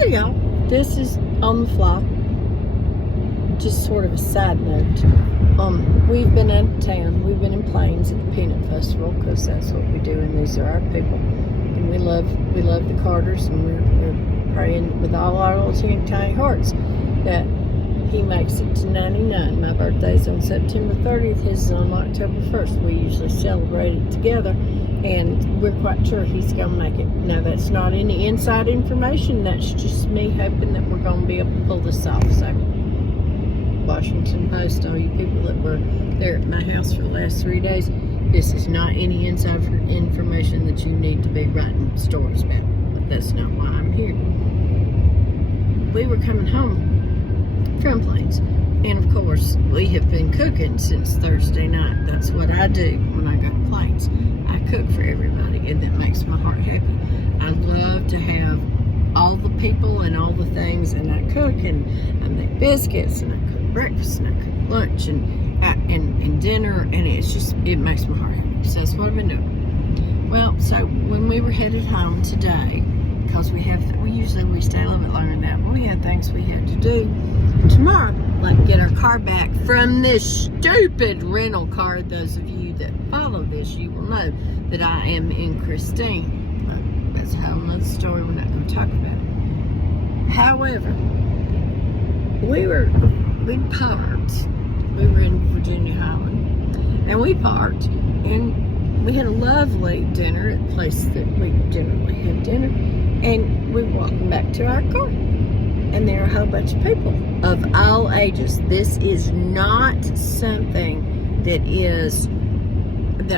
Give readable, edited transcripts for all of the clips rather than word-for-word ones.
Hey y'all, this is on the fly. Just sort of a side note. We've been out of town. We've been in Plains at the Peanut Festival because that's what we do, and these are our people. And we love the Carters, and we're praying with all our little tiny hearts that he makes it to 99. My birthday's on September 30th. His is on October 1st. We usually celebrate it together, and we're quite sure he's going to make it. Now, that's not any inside information. That's just me hoping that we're going to be able to pull this off. So, Washington Post, all you people that were there at my house for the last 3 days, this is not any inside information that you need to be writing stories about. But that's not why I'm here. We were coming home from Plains, and of course we have been cooking since Thursday night. That's what I do when I go to Plains. I cook for everybody, and that makes my heart happy. I love to have all the people and all the things, and I cook, and I make biscuits, and I cook breakfast, and I cook lunch, and dinner, and it makes my heart happy. So that's what I've been doing. Well, so when we were headed home today, because we usually stay a little bit longer than that, but we had things we had to do tomorrow, like get our car back from this stupid rental car. Those of you that follow this, you will know that I am in Christine. That's a whole other story we're not going to talk about. However, we parked. We were in Virginia Highland, and we parked, and we had a lovely dinner at the place that we generally have dinner, and we're walking back to our car, and there are a whole bunch of people of all ages. This is not something that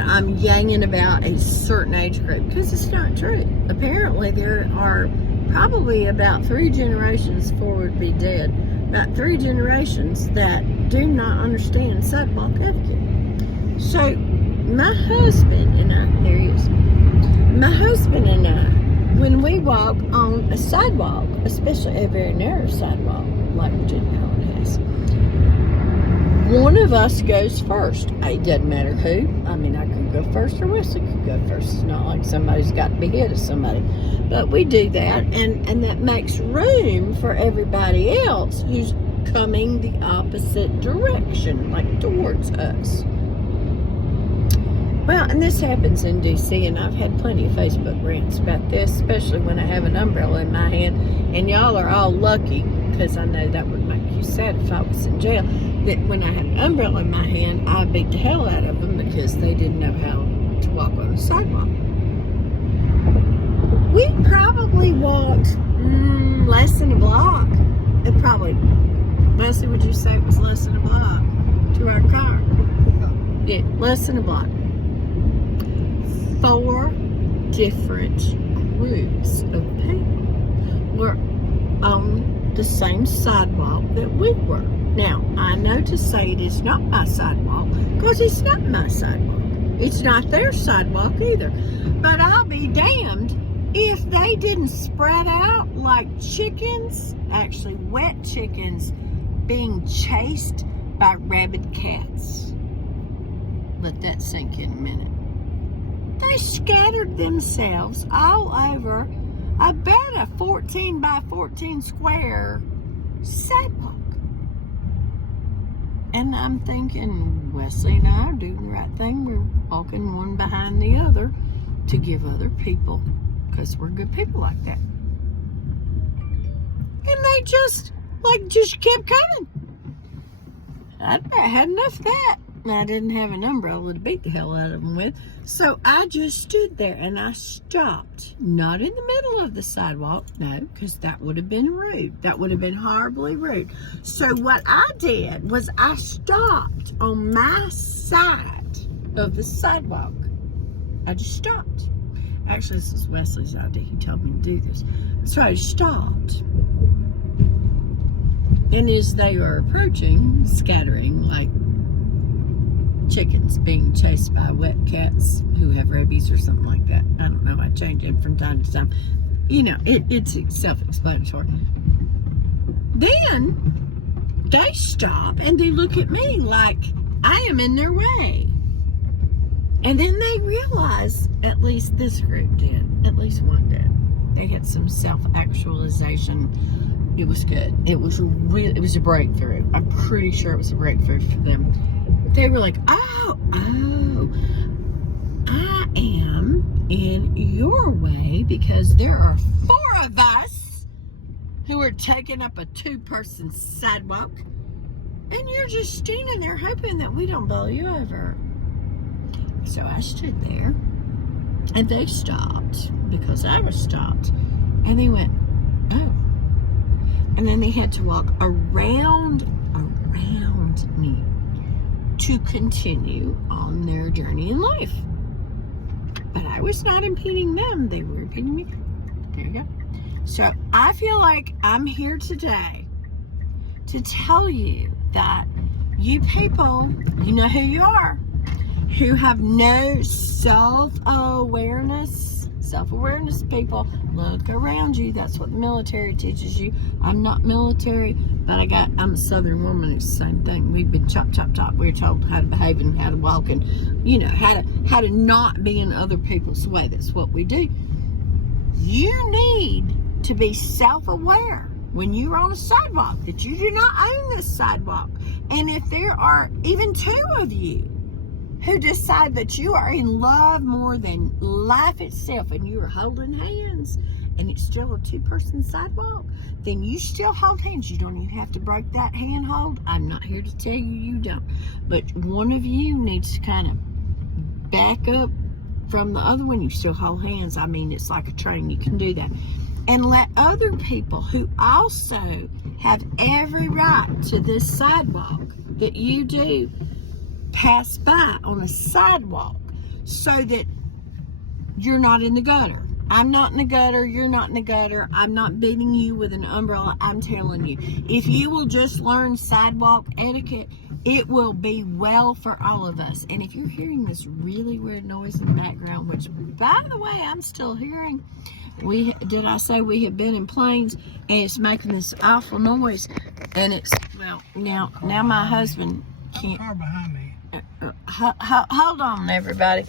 I'm yanging about a certain age group, because it's not true. Apparently there are probably about 3 generations, 4 would be dead, about 3 generations that do not understand sidewalk etiquette. So my husband and I, there he is, when we walk on a sidewalk, especially a very narrow sidewalk like Virginia Highland has, one of us goes first. It doesn't matter who. I mean, I could go first or Wesley could go first. It's not like somebody's got to be ahead of somebody. But we do that, and that makes room for everybody else who's coming the opposite direction, like towards us. Well, and this happens in D.C., and I've had plenty of Facebook rants about this, especially when I have an umbrella in my hand. And y'all are all lucky, because I know that would make you sad if I was in jail, that when I had an umbrella in my hand, I beat the hell out of them because they didn't know how to walk on the sidewalk. We probably walked less than a block. It probably, Leslie, would you say it was less than a block to our car? Yeah, less than a block. 4 different groups of people were on the same sidewalk that we were. Now, I know to say it is not my sidewalk, because it's not my sidewalk. It's not their sidewalk either. But I'll be damned if they didn't spread out like chickens, actually wet chickens, being chased by rabid cats. Let that sink in a minute. They scattered themselves all over about a 14 by 14 square sidewalk. And I'm thinking, Wesley and I are doing the right thing. We're walking one behind the other to give other people, because we're good people like that. And they just kept coming. I had enough of that. I didn't have an umbrella to beat the hell out of them with. So I just stood there and I stopped. Not in the middle of the sidewalk, no, because that would have been rude. That would have been horribly rude. So what I did was I stopped on my side of the sidewalk. I just stopped. Actually, this is Wesley's idea. He told me to do this. So I stopped. And as they were approaching, scattering like chickens being chased by wet cats who have rabies or something like that. I don't know. I change it from time to time. You know, it's self-explanatory. Then they stop and they look at me like I am in their way. And then they realize, at least this group did, at least one did, They had some self-actualization. It was good. It was a breakthrough. I'm pretty sure it was a breakthrough for them. They were like, oh, I am in your way because there are 4 of us who are taking up a 2-person sidewalk, and you're just standing there hoping that we don't blow you over. So I stood there, and they stopped because I was stopped, and they went, oh. And then they had to walk around me to continue on their journey in life. But I was not impeding them. They were impeding me. There you go. So I feel like I'm here today to tell you that you people, you know who you are, who have no self-awareness people, look around you. That's what the military teaches you. I'm not military, but I'm a Southern woman. It's the same thing. We've been chop. We're told how to behave and how to walk, and how to not be in other people's way. That's what we do. You need to be self-aware when you're on a sidewalk that you do not own this sidewalk. And if there are even 2 of you who decide that you are in love more than life itself, and you are holding hands, and it's still a 2-person sidewalk, then you still hold hands. You don't even have to break that hand hold. I'm not here to tell you don't. But one of you needs to kind of back up from the other one. You still hold hands. I mean, it's like a train. You can do that. And let other people who also have every right to this sidewalk that you do pass by on a sidewalk, so that you're not in the gutter. I'm not in the gutter. You're not in the gutter. I'm not beating you with an umbrella. I'm telling you, if you will just learn sidewalk etiquette, it will be well for all of us. And if you're hearing this really weird noise in the background, which, by the way, I'm still hearing, did I say we have been in planes, and it's making this awful noise, and it's, well, now my husband can't. Car behind me. Hold on, everybody.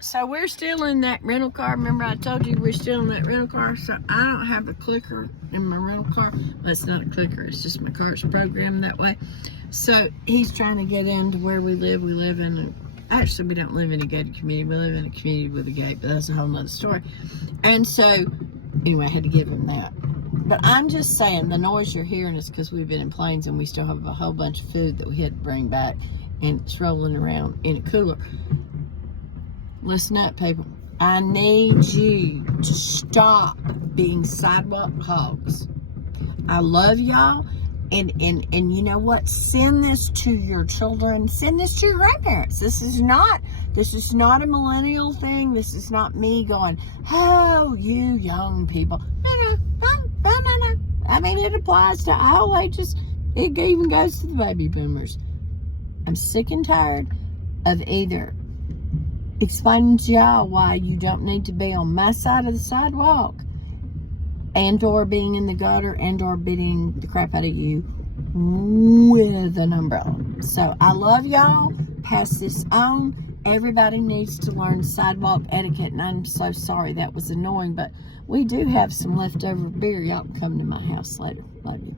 So we're still in that rental car. Remember I told you we're still in that rental car? So I don't have a clicker in my rental car. Well, it's not a clicker. It's just my car's programmed that way. So he's trying to get into where we live. We live in actually, we don't live in a gated community. We live in a community with a gate, but that's a whole nother story. And so, anyway, I had to give him that. But I'm just saying, the noise you're hearing is because we've been in planes and we still have a whole bunch of food that we had to bring back, and it's rolling around in a cooler. Listen up, people. I need you to stop being sidewalk hogs. I love y'all. And you know what? Send this to your children. Send this to your grandparents. This is not a millennial thing. This is not me going, oh, you young people. No. I mean, it applies to all ages. It even goes to the baby boomers. I'm sick and tired of either explaining to y'all why you don't need to be on my side of the sidewalk, and or being in the gutter, and or beating the crap out of you with an umbrella. So I love y'all. Pass this on. Everybody needs to learn sidewalk etiquette, and I'm so sorry that was annoying, but we do have some leftover beer. Y'all can come to my house later. Love you.